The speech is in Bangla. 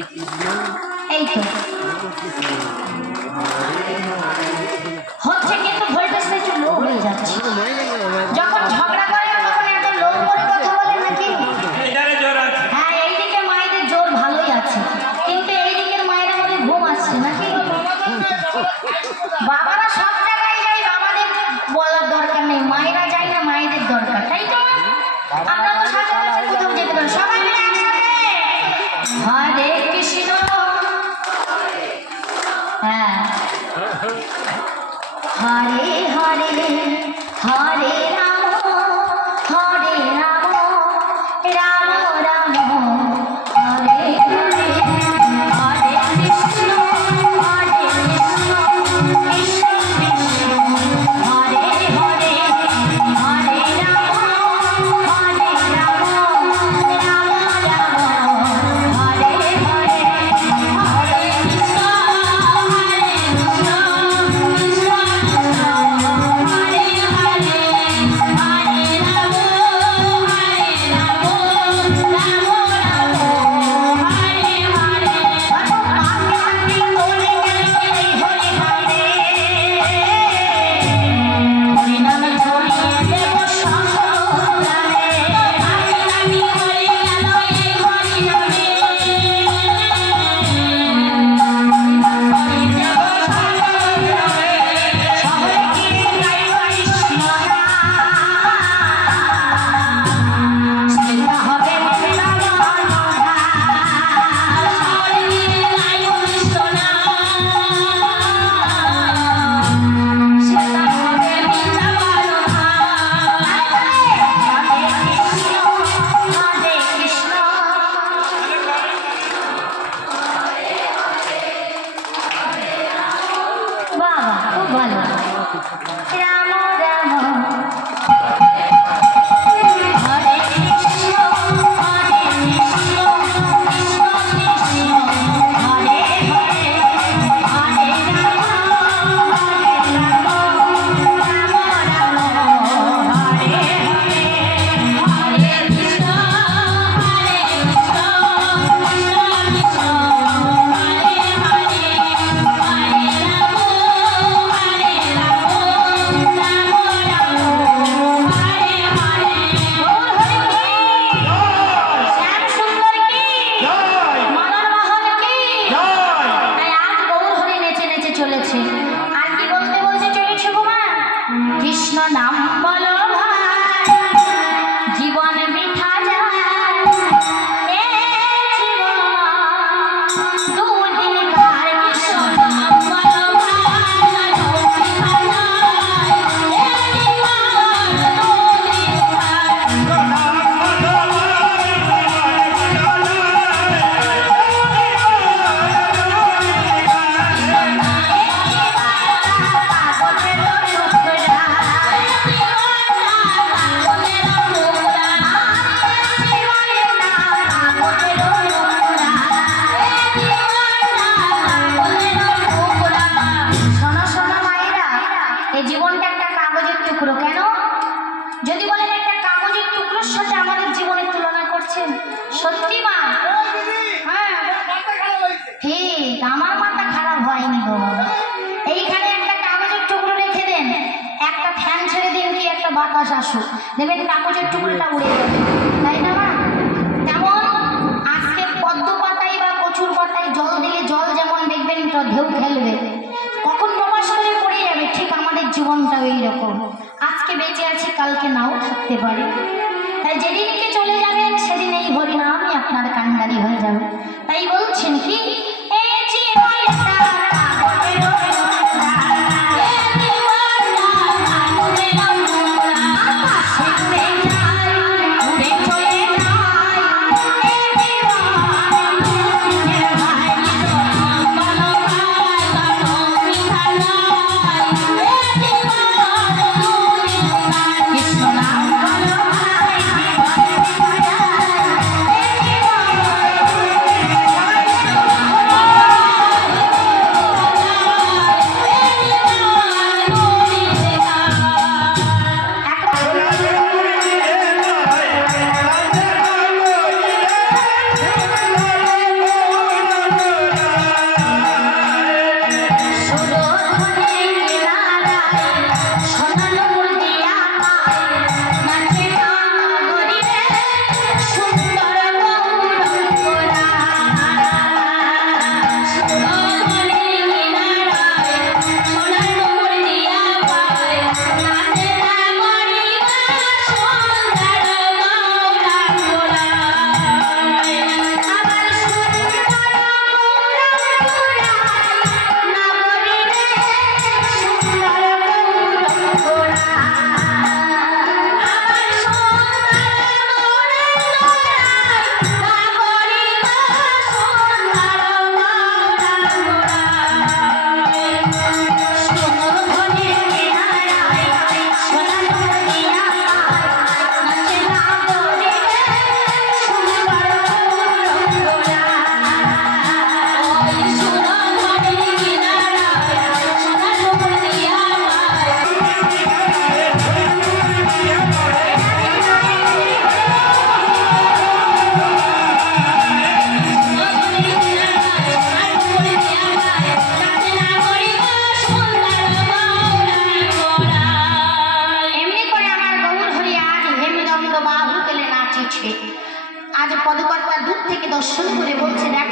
এই তো হচ্ছে, কিন্তু ভোল্টেজটা একটু লো হয়ে যাচ্ছে। যখন ঝগড়া করে তখন এত লো করে কথা বলে নাকি? হ্যাঁ, এইদিকে মায়েদের জোর ভালোই আছে, কিন্তু এই দিকের মায়েরা বলে ঘুম আসছে নাকি? বাবারা সব জায়গায় যায়, বাবাদের বলার দরকার নেই, মায়েরা যায় না, মায়েদের দরকার, তাই তো? আমরা তো সচরাচর কোথাও যেতে পারি, সবাই মিলে একসাথে হরে কৃষ্ণ। হ্যাঁ, হরে হরে হরে রাম হরে রাম রাম রাম হরে হরে হরে কৃষ্ণ হরে কৃষ্ণ কৃষ্ণ কৃষ্ণ হরে হরে হরে রাম হরে রাম রাম রাম হরে হরে হরে কৃষ্ণ হরে কৃষ্ণ কৃষ্ণ কৃষ্ণ হরে হরে হরে রাম বাতাস আসুক, দেখবেন কাগজের টুকরোটা উড়ে যাবে, তাই না? তেমন আজকে পদ্ম পাতায় বা কচুর পাতায় জল দিলে জল যেমন দেখবেন ঢেউ খেলবে, কখন প্রবাস করে পড়ে যাবে, ঠিক আমাদের জীবনটাও এইরকম। আজকে বেঁচে আছি, কালকে নাও থাকতে পারে, তাই যেদিনকে চলে যাবেন সেদিন এই হরিনামই আপনার কান্ডারি হয়ে যাবে। তাই বলছেন কি পদকর্তা দূর থেকে দর্শন করে বলছে, দেখো